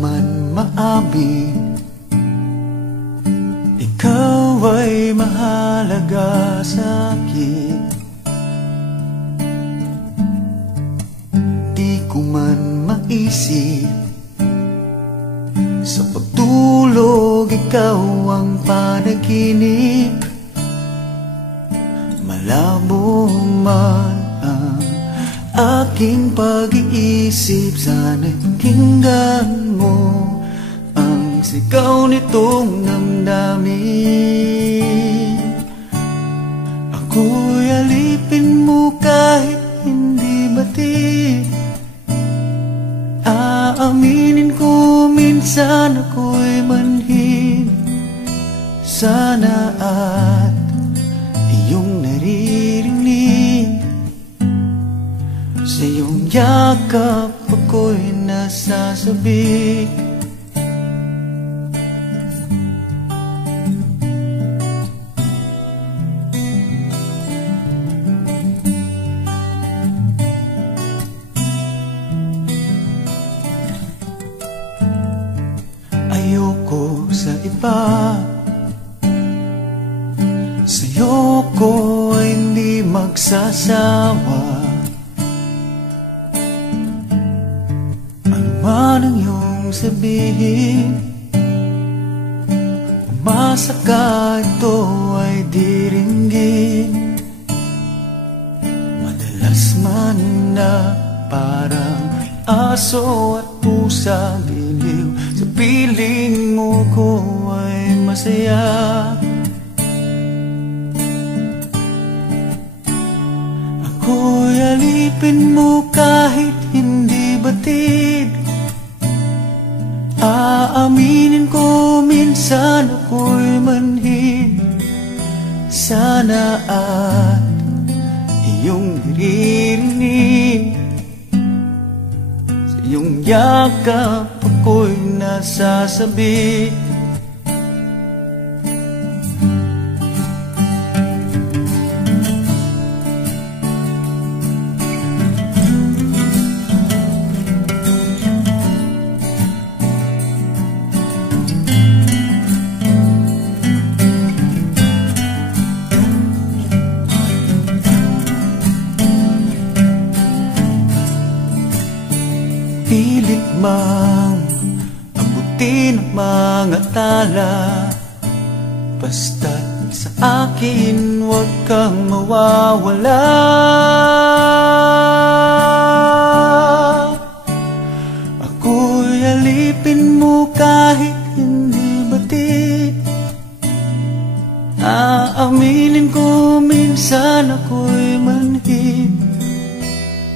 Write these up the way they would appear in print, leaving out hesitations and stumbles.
man maamin, ikaw ay mahalaga sa'kin. Di ko man maisip, sa pagtulog ikaw ang panaginip. Malabo man ang aking pag-iisip, sana'y pakinggan mo ang sigaw nitong damdamin. Ako'y alipin mo kahit hindi batid. Aaminin ko minsan ako'y manhid. Sana at iyong naririnig, sa iyong yakap ako'y nasasabik. Ayoko sa iba, sa'yo ko ay hindi magsasawa. Ano man ang iyong sabihin, umasa ka ito ay diringgin. Madalas man na parang aso at pusa giliw, sa piling mo ko ay masaya. Ako'y alipin mo kahit hindi batid. Aaminin ko minsan ako'y manhid. Sana at iyong naririnig, sa iyong yakap ako'y nasasabik. Pilit mang abutin ang mga tala, basta't sa akin huwag kang mawawala. Ako'y alipin mo kahit hindi batid. Aaminin ko minsan ako'y manhid.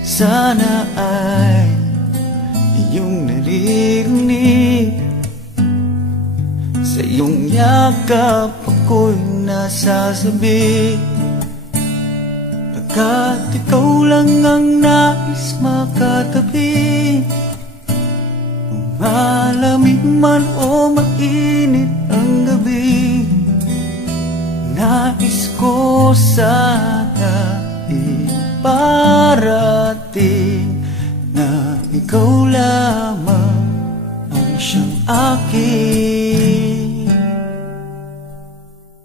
Sana ay iyong naririnig, sa iyong yakap ako'y nasasabik. Pagkat ikaw lang ang nais makatabi, malamig man o mainit ang gabi, nais ko sana iparating na ikaw lamang ang siyang aking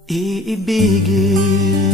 iibigin.